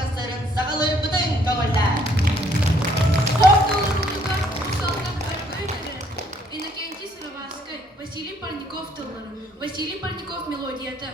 Orkestranın sağılır bütün köngüller. Доктор Лугар, Салтан Аргойнер, Иннокентий Сыроварской, Василий Парников тыллары. Василий Парников мелодията.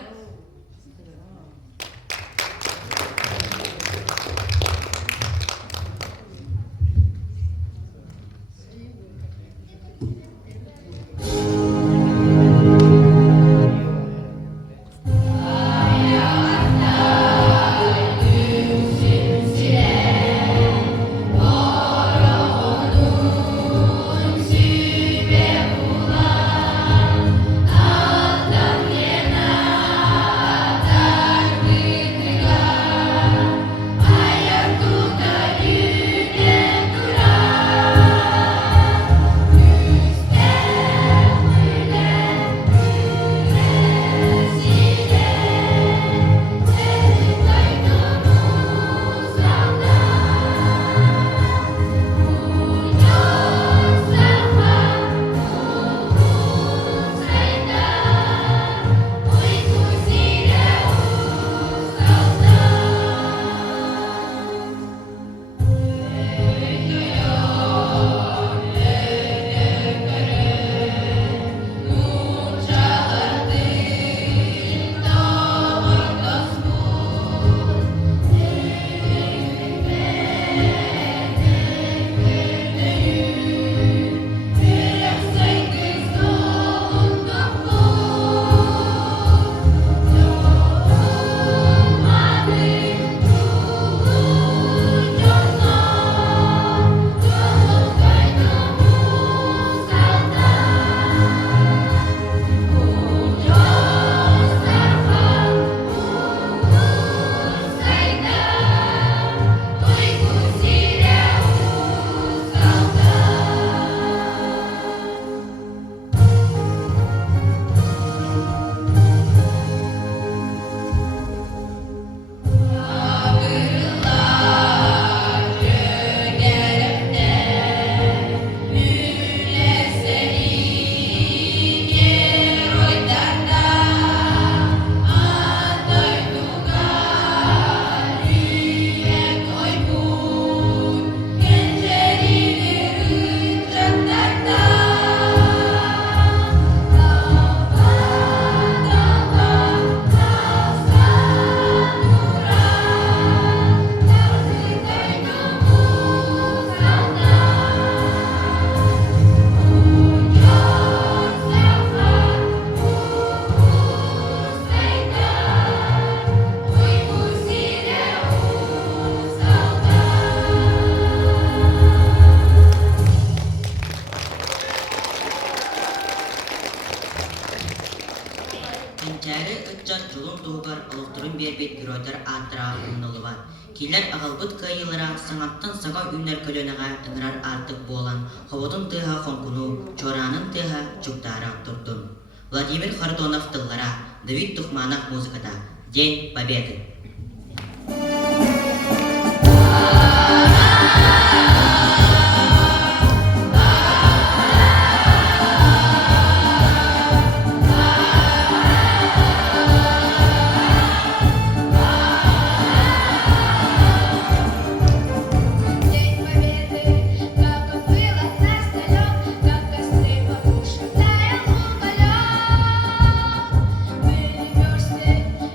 Кенчәрі үтчат жолын туғығар ұлықтырын бербет геройдар аттыра ұнылы бар. Келер ағылбыт кайылыра саңаттан саға үйнер көлініға ыңырар артық болан, ховодын тыға қонкуну, чоранын тыға чуктары тұрдын. Владимир Хардонов тыллара, Давид Тухманов музыкада. День Победы.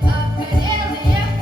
Обгорелые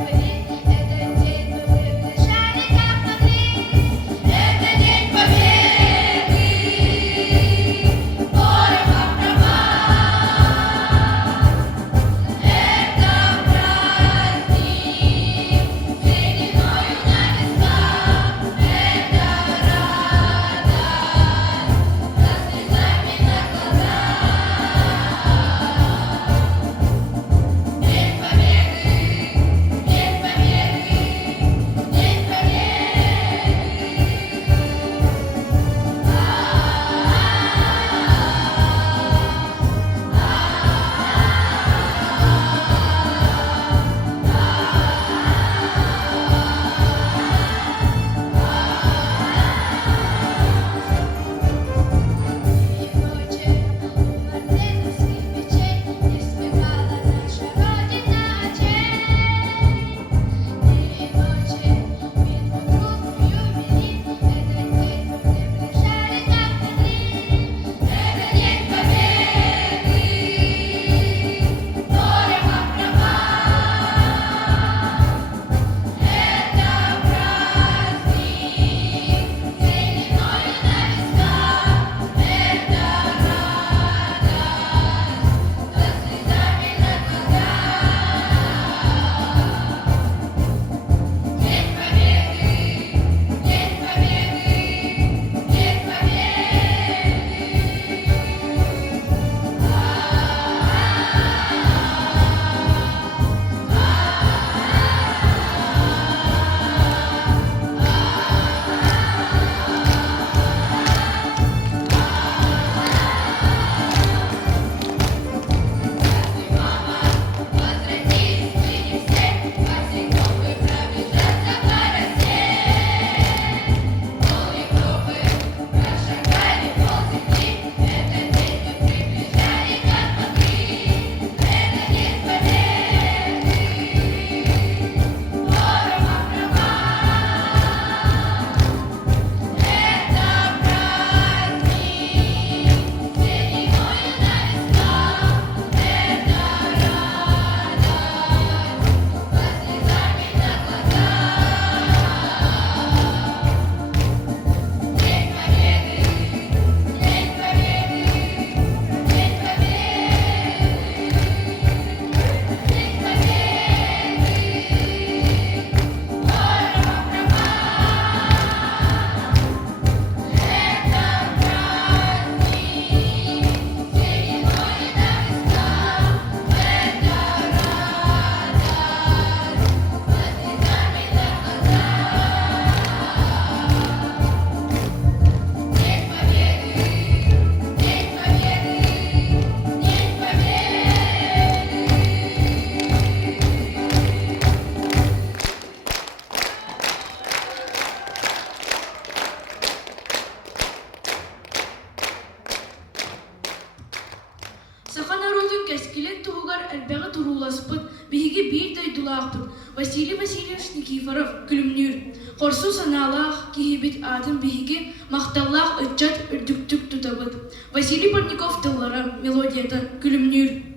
кәскелен туғығар әлбәғі тұруласпыт, бейге бір дойдулақпыт. Василий Васильевич Никифоров күлімнүр. Қорсу саналақ, кейбет атын бейге мақталлақ үтчат үрдіктік тұтабыт. Василий Парников тыллары мелодията күлімнүр.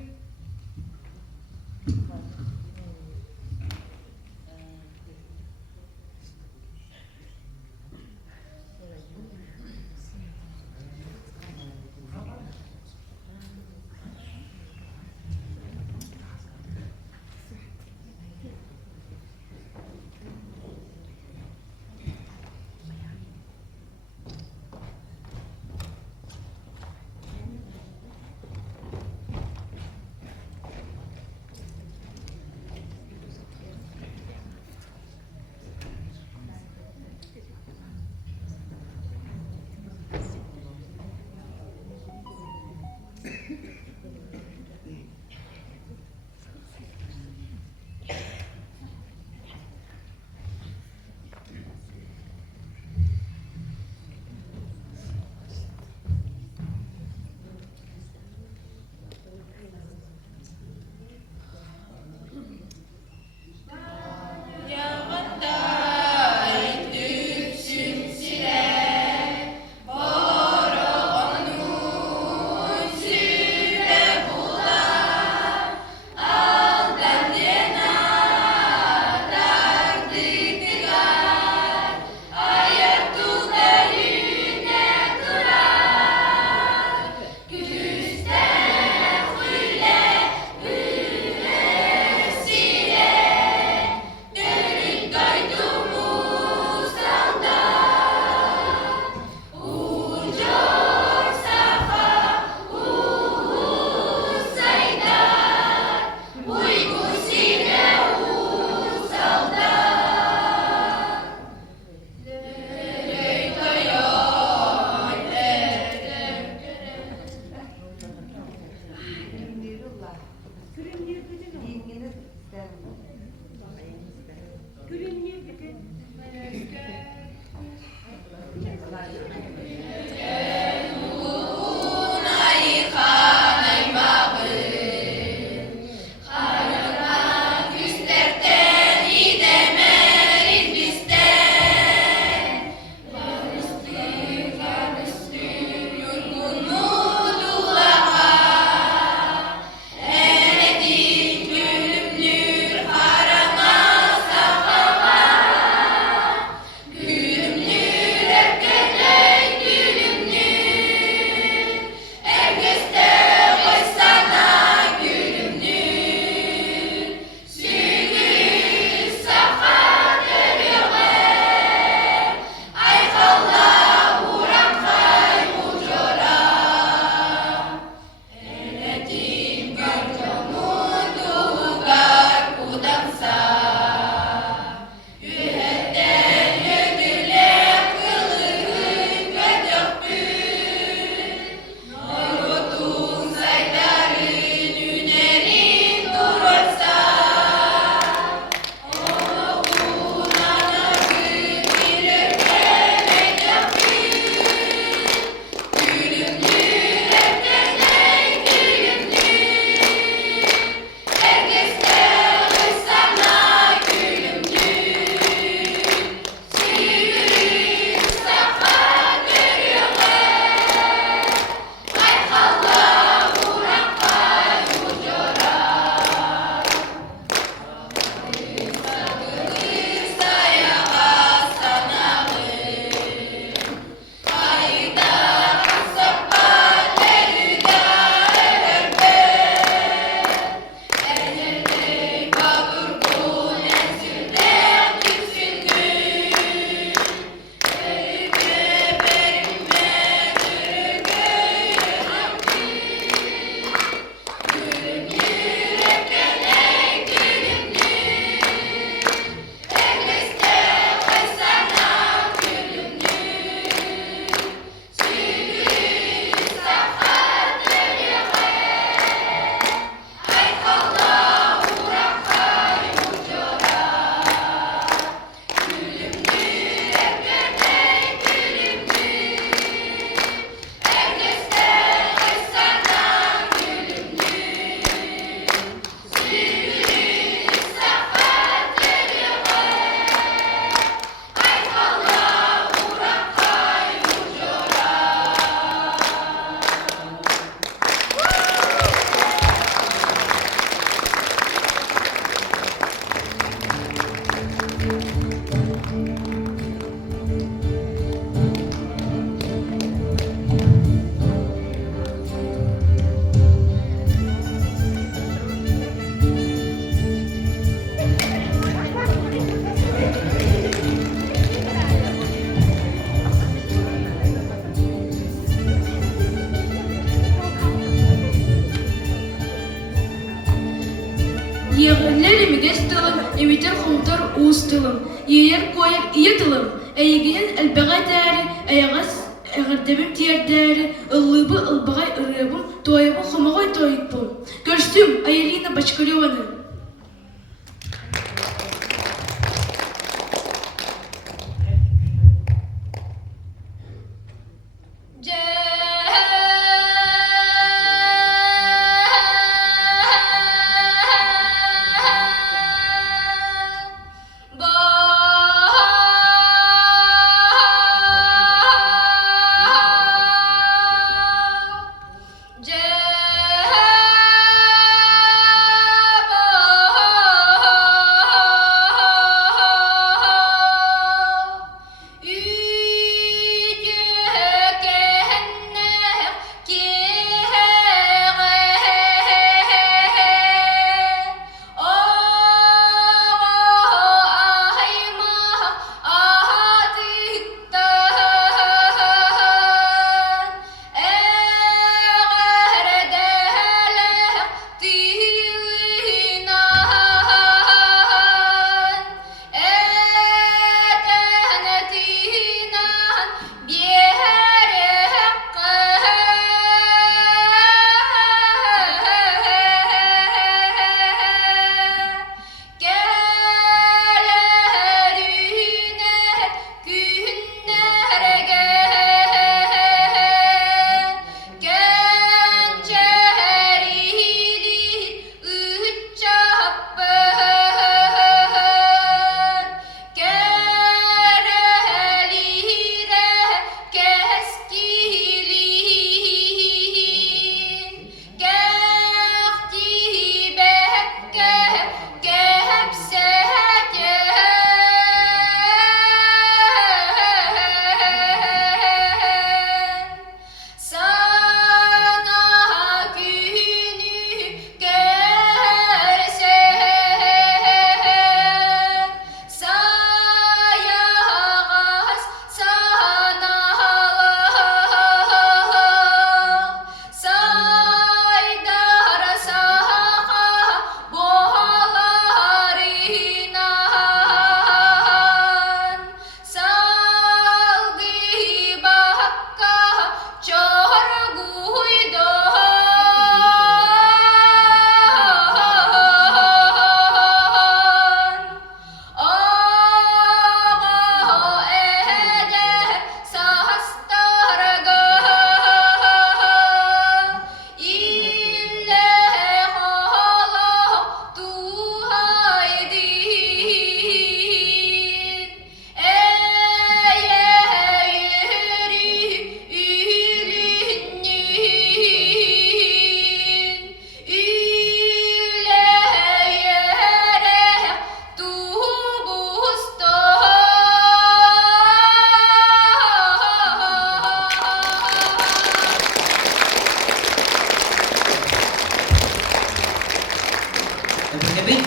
Ивитер хумтар устылым, иер кояк иетылым, эйгинен элбега дәри, эягас эгердебим тиердәри, ыллыбы ылбагай ырыбым, тоябым хумагай тойыкпым. Көрстүм Аялина Бочкареваны.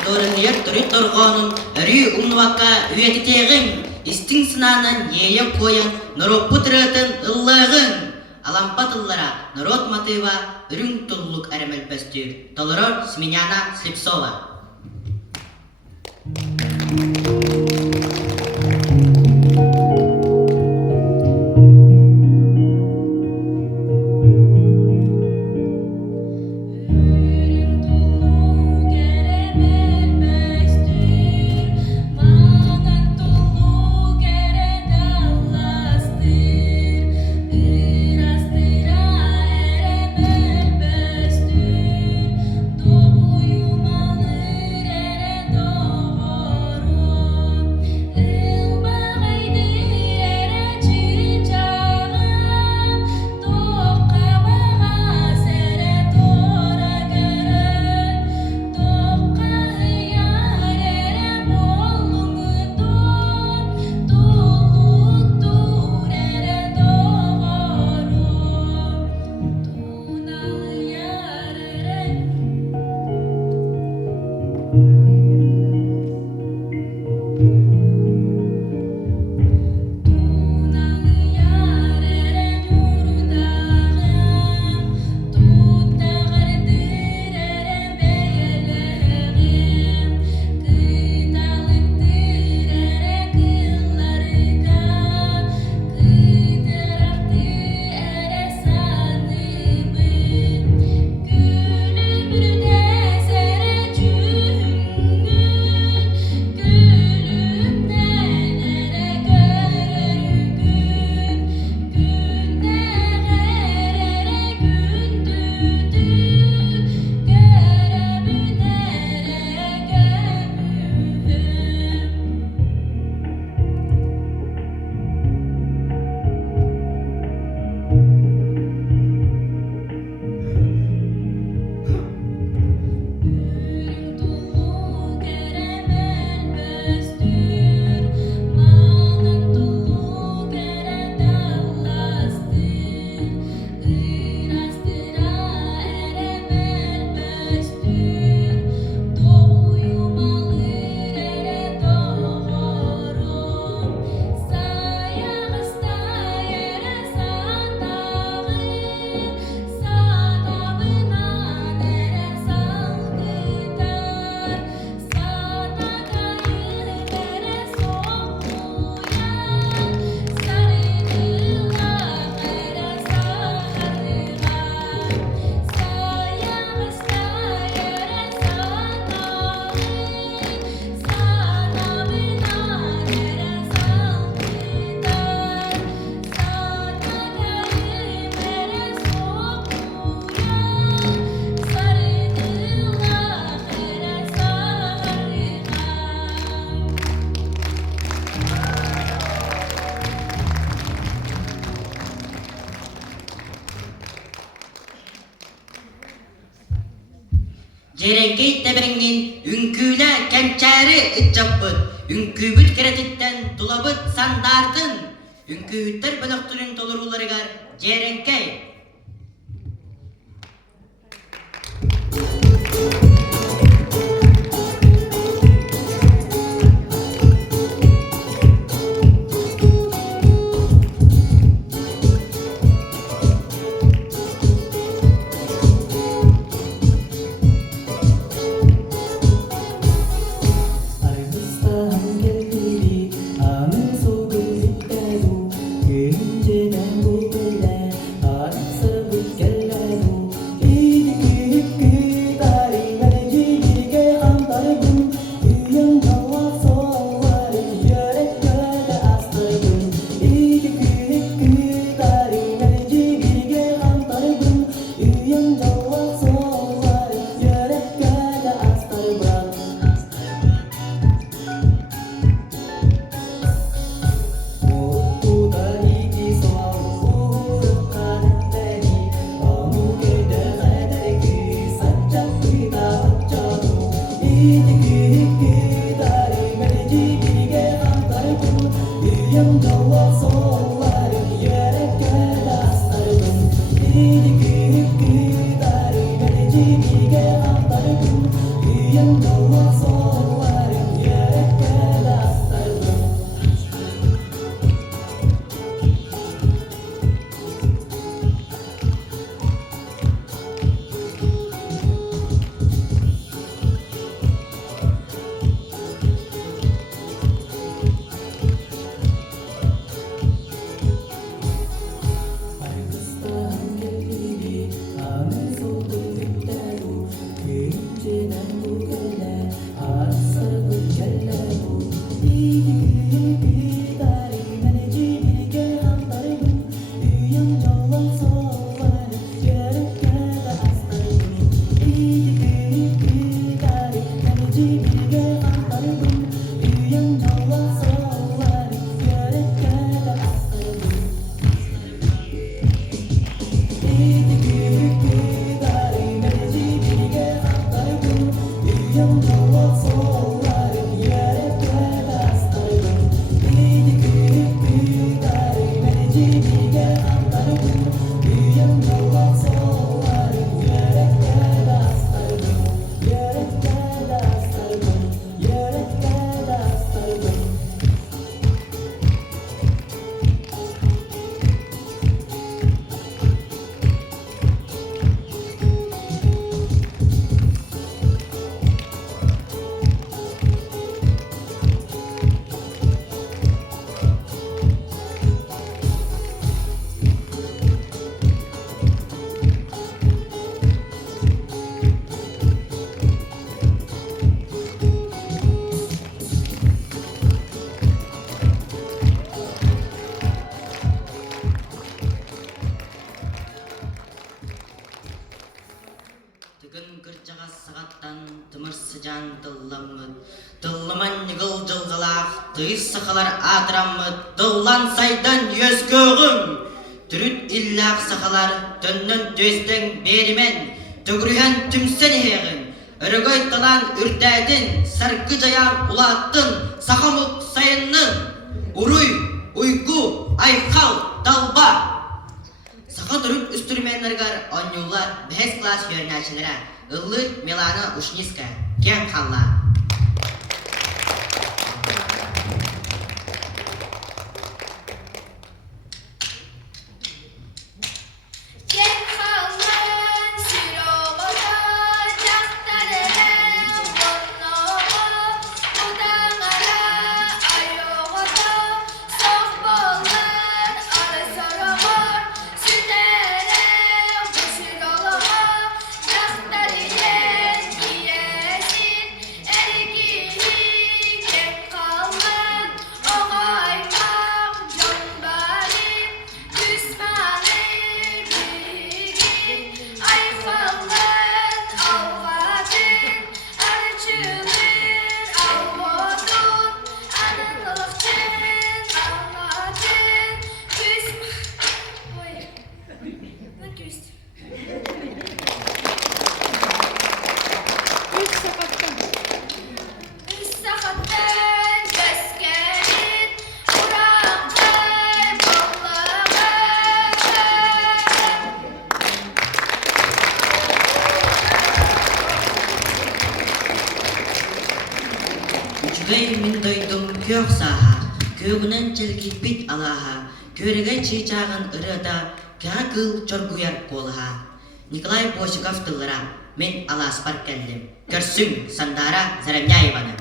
Doruniyat turi torgonun ri umnuvaka üyetitegen istin sınanan yeye koyan noroputratın ıllağın alamпатыллара народ мотива үрүң туллук әремелбестүр толорор Сменяна Слепцова. Uyumalı Cerenkey tebeğinin ünküyle kençeri itçapıt. Ünkübüt keretitten tulabıt sandardın. Ünkühütter bölöktürün tolurulları gar cerenkey. Dıllıman yıgıl cılgılaq, tıyız sıkılar adıramıd, dıllan saydan yüz köğüm. Türüt illaq sıkılar, tönnün tözden berimen, tügrühen tümsen heğin. Örgöy tılan ürdədin, sargı jayan ulattın, sakamuk sayınның. Uruy, uygu, aykal, dalba. Saka durup üstürmenlergar onyullar, behes klas yönelçilere, ıllı Milana Ушниска, кен kalla. Күлөк саха, көөгүнөн челгипит алаха, көріге чыйчагын ырыда, кәға кыл чоргуяр колха. Николай Босиков тылыра, мен аласпар келдим. Көрсүң Сандара Зарамняеваны.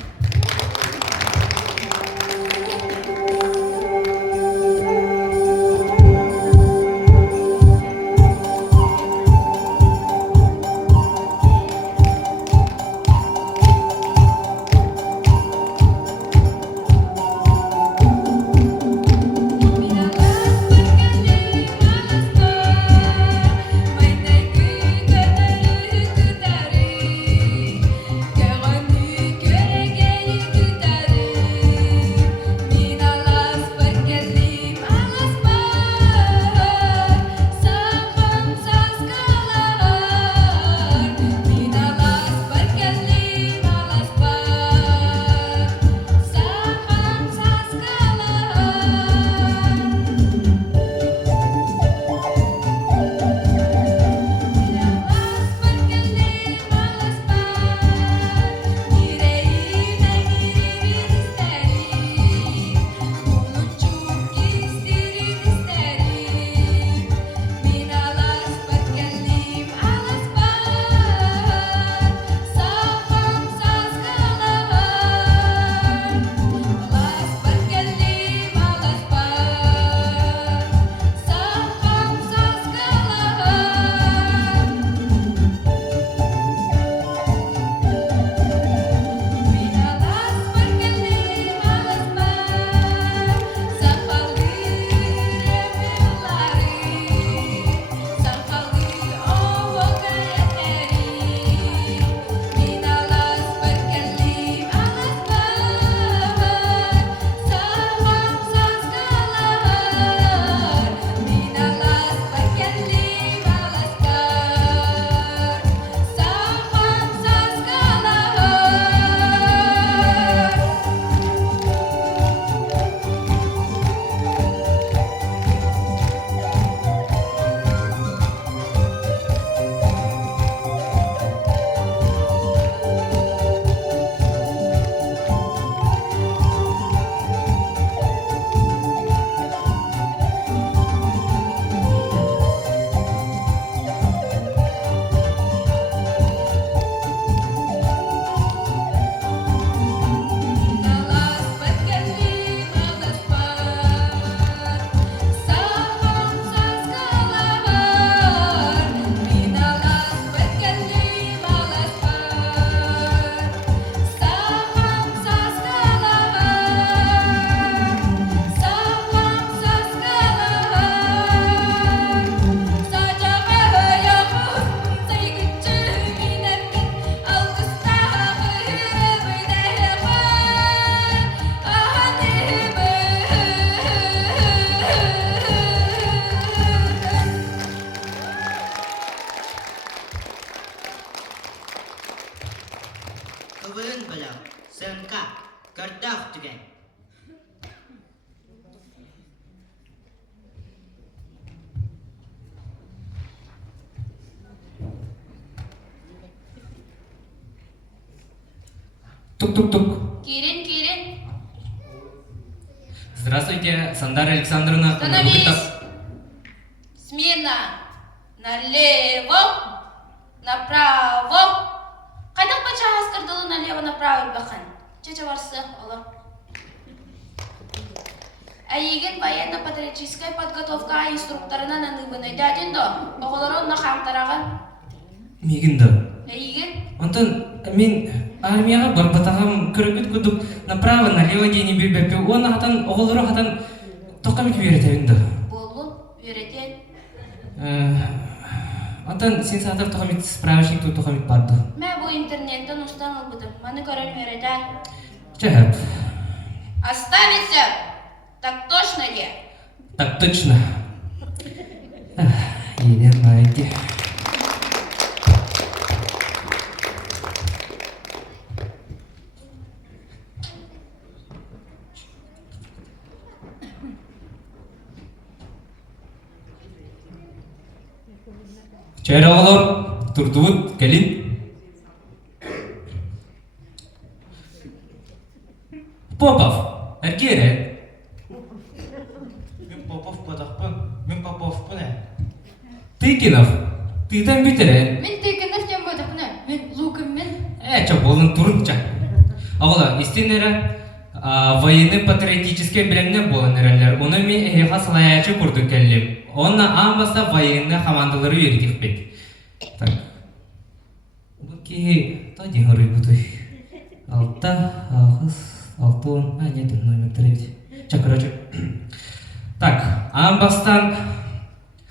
Kıvığın bılav, sığınka, gördük tügen. Тук-тук-тук. Кирин, Кирин, Здравствуйте, Сандара Александровна. становись! Смирно! Налево! Направо! Қайдақ бача аскардылы налево-направо бақан? Чеча барсы, олар. Әйеген военно-патриотическая подготовка инструкторына наныбыны дядиндо. Оғылары онна қамтараған. Мегинда. Әйеген? Антон, мен армияға барбатағам көрігіт күдік направо, налево дейіне бейбепе. Оны хатан, оғылары хатан тоқамет беретевінді. Болу, веретен. Антон, сен сатыр тоқамет справочник тут тоқамет барды. Мә бұл интернеттен ұстан ұлбыдым. Маны көрін веретен. Чахап. Оставиться! Так точно ли? Так точно. Едем байки. Çayralar, Turtuvut, gelin. Popov, батақпын, мен Поповпын ә. Тыкинов, тыйтан бүтерен. Мен Тыкинов тем батақны, мен Лукыммен. Чо, болын турынча. Оғыла, истинері военно-патриотический білімнен болын әрелер. Оны мен әйға салаячы күрді кәлім. Оны амбаса военно командалары вердік бет. Так. Бұл кейі, та ден ғыры бұтой. Алта, ағыз, алтын, нетім номер тіребет. Короче. Так, амбастан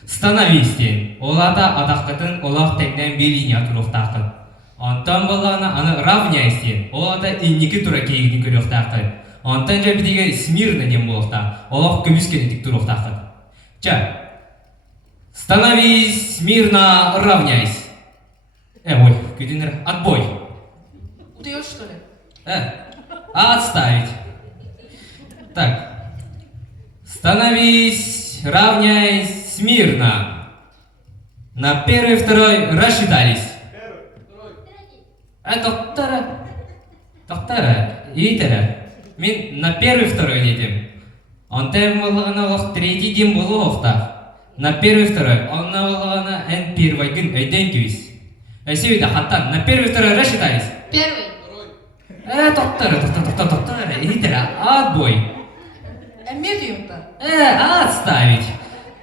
становись ден. Олада атаққытын олақ тәкнен бір линия тұрықтақын. Антан балағына аны равняйс ден. Олада иннекі тұра кейгін көріқтақын. Антан жәбідегі смирно ден болықта. Олақ көбіскенетік тұрықтақын. Становись, смирно, равняйсь. Ой, күдінер, отбой. Удаешь, что ли? Отставить. Так. Становись, равняйсь, смирно. На первый, второй рассчитались. Доктора, идите. Мен на первый, второй едем. Он там был третий день был охта. На первый, второй. Он на эн первый gün öйден кюйс. Сегодня хаттан на первый, второй рассчитались. Первый. Доктора, идите. Отбой. Әмме деймін-та. Отставить.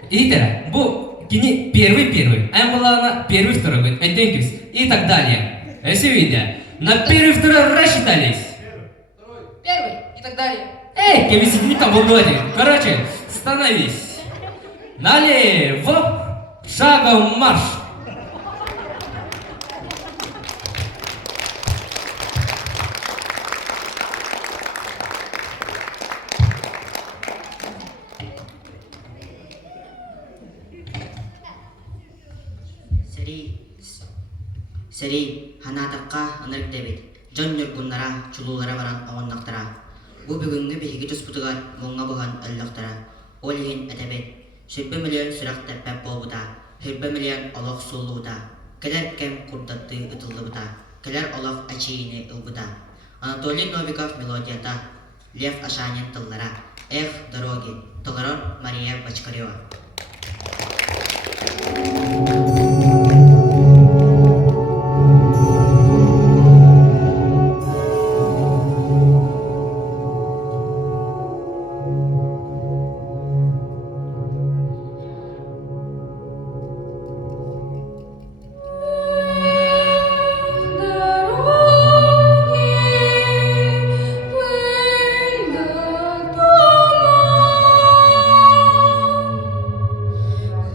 Идите. Бу кини первый. Эн была первый, второй gün öйден кюйс. И так далее. Сегодня на первый, второй рассчитались. Первый и так далее. Кемисидника Володя. Короче, становись. Налево. Шагом марш. Сәрей, ханатаққа ынырық дәбет. Жон нүргуннара, чулулара баран оғыннақтара. Бұ бүгінгі бейгі тұспұтығар мұңға бұған өлліқтара. Ол еген әдәбет. Шүрбі миллион сұрақ тәппәп болбыда. Хүрбі миллион олық сұллуыда. Кәлер кәм құрдатты ұтылыбыда. Кәлер олық әчейіні ұлбыда. Анатолий Новиков мелодията. Лев Ашанин тыллара. Эх, дороги. Толарон Мария Бочкарева.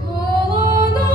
Холода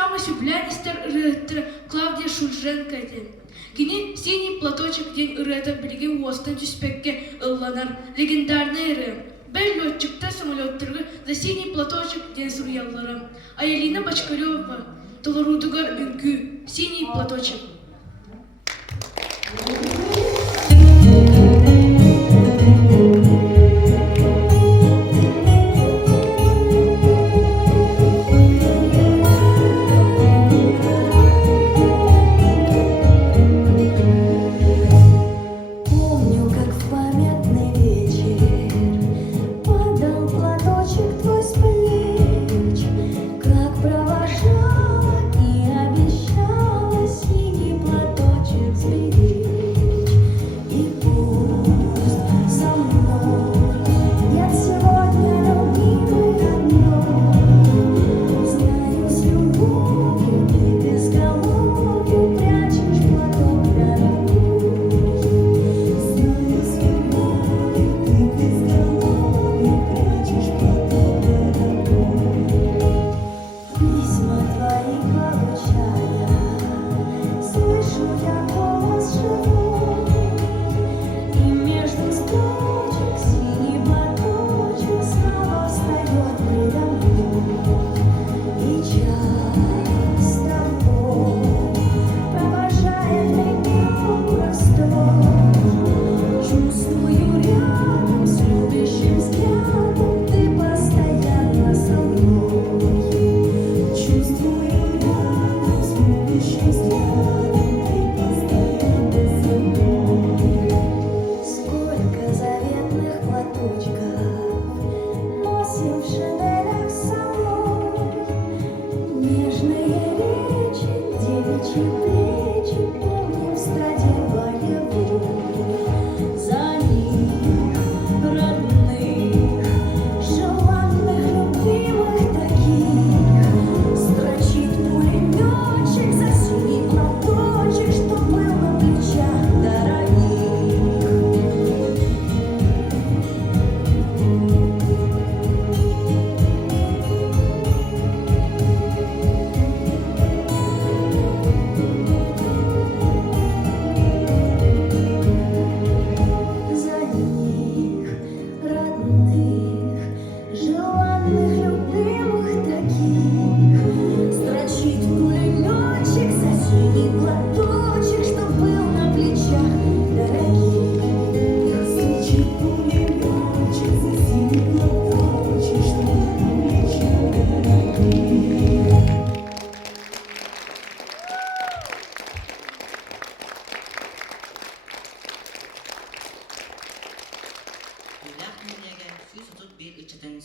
самый сюблянистер ырыттыр Клавдия Шульженко ден. Кини синий платочек ден ырыта билги уостан түспекке ылланар легендарный ыры. Бәл летчикта самолеттыргы за синий платочек ден сурьяллары. Аялина Бочкарева, Толорудугар Үнкү, синий платочек.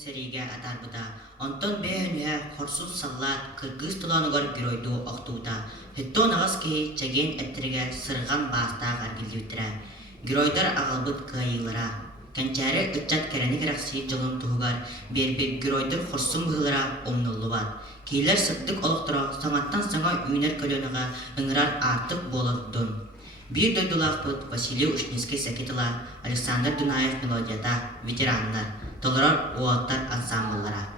Сериге атарбыта. Онтон бэхэнүэ хорсул саллаат кыргыз туланугар геройду оқтуута. Хүттон ағыз кей чаген әттірге сырған баастаға аргилдеуттіра. Геройдар ағылбыт кайылыра. Канчары үтчат кәрәні керақси жылын туғығар бербек геройдар хорсун бұғылыра омнуллубат. Кейлер сыттык олықтыра саңаттан саңа үйнер көлөніға ыңырар артық болырдун. Bir döydулақпыт Василий Ушнинский сәкетіла, Александр Дунаев мелодията, ветерандар, толырар уаттар ансамбллара.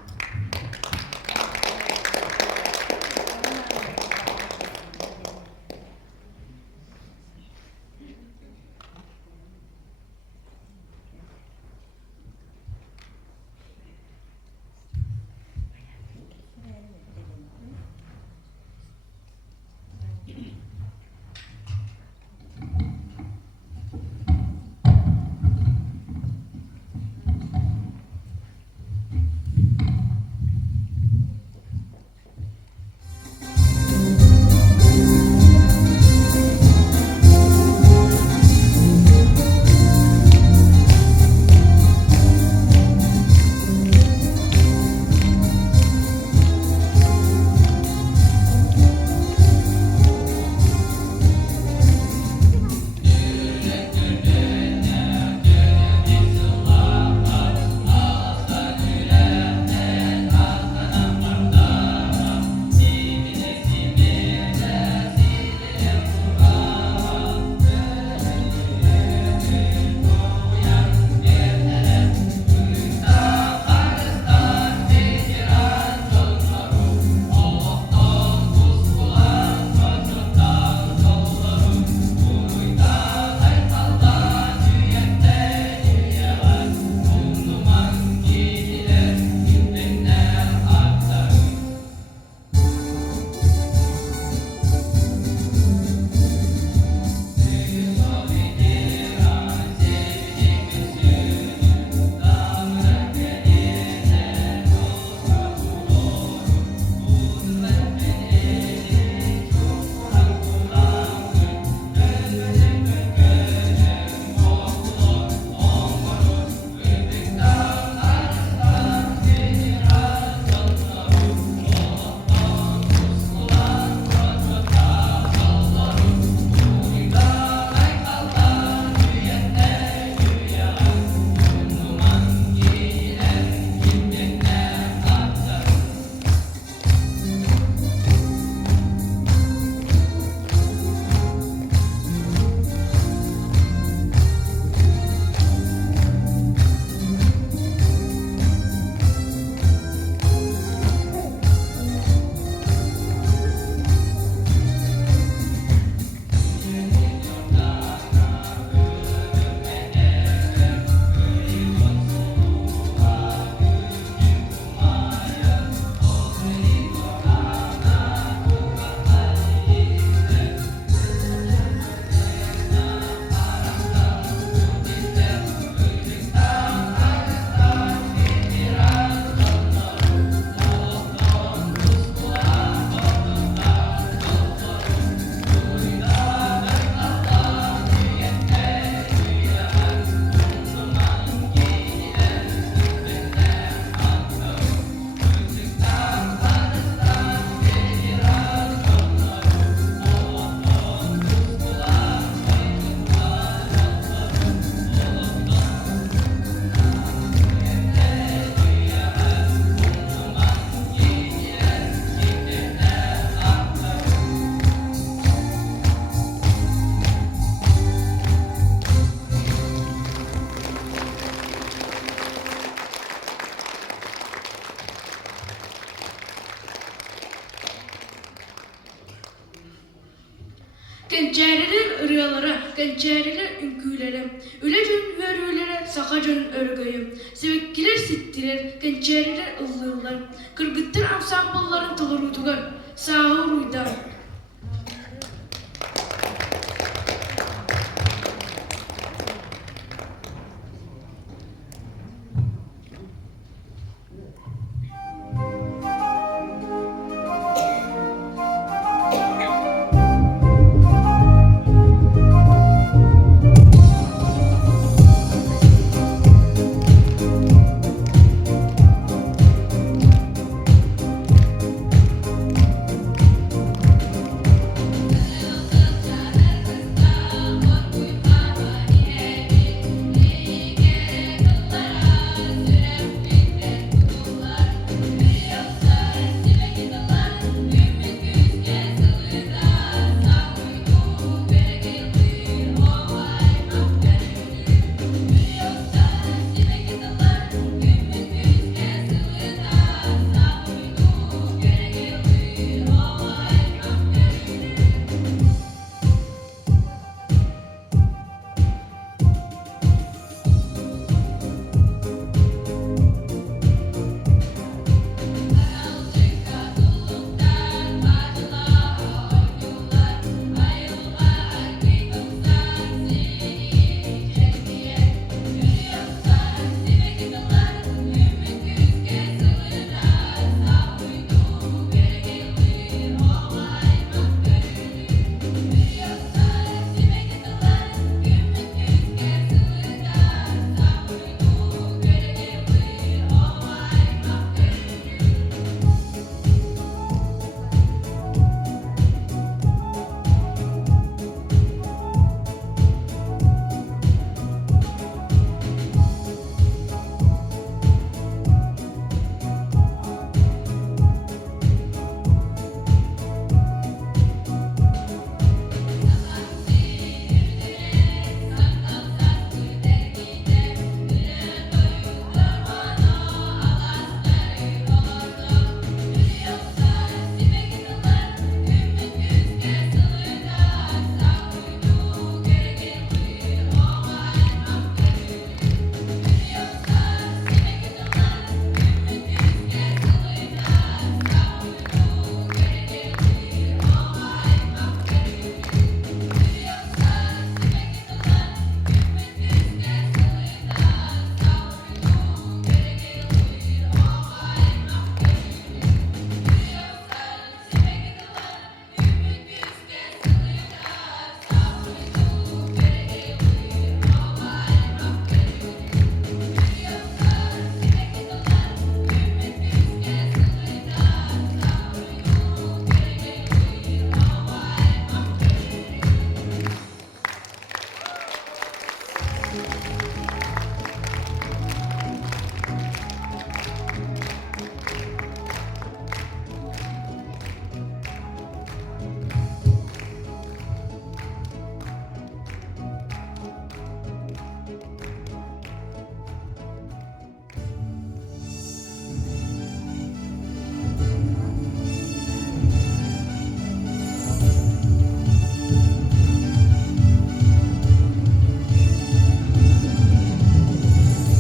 Kençeriler ırıyalara, kençeriler ünkülere, ülecün vörülere, sakacın örgüyü, sebekkiler sittiler, kençeriler ıllırlar, kırgıttır ansambulların tılırutugar, sağır uydar.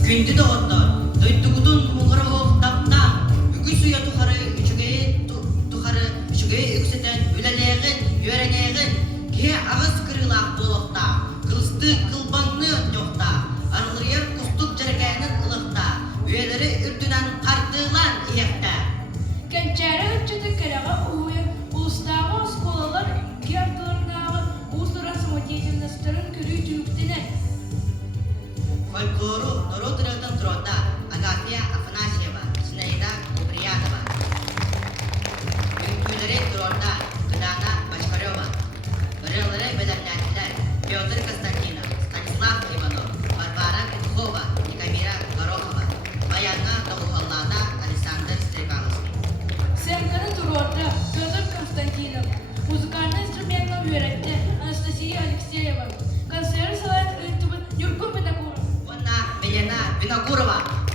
Gündü de ottor, duyduğudun muğra ol taptan, ügü suya tuharı üçüge yükseten üleleğin, yöreneğin, ki ağız kırılak bolokta, kılıstı kılbanlı yokta, arılırıya kustuk jergenin ılıkta, üyeleri ürdünen kartılan iyekte. Kençeri hıççıtı kerağa uğuya, ulustağı skolalar kıyartlarınağı, uluslararası motiyetinleştirin körüyü tülüktene. Folkloru Народного труда Агафья Афанасьева, Зинаида Куприянова. Ülküleri Труда Гдана Бочкарева. Ырылары белемләтиләр Петр Константинов, Станислав Иванов, Варвара Петухова, Никамира Горохова. Баянга Тогухаллада Александр Стрекаловский. Сценканы турорда Петр Константинов, музыкальный инструментный öğretti Анастасия Алексеева. Концерт салат ытыбы Юрку Винокуров. Мелена Винокурова.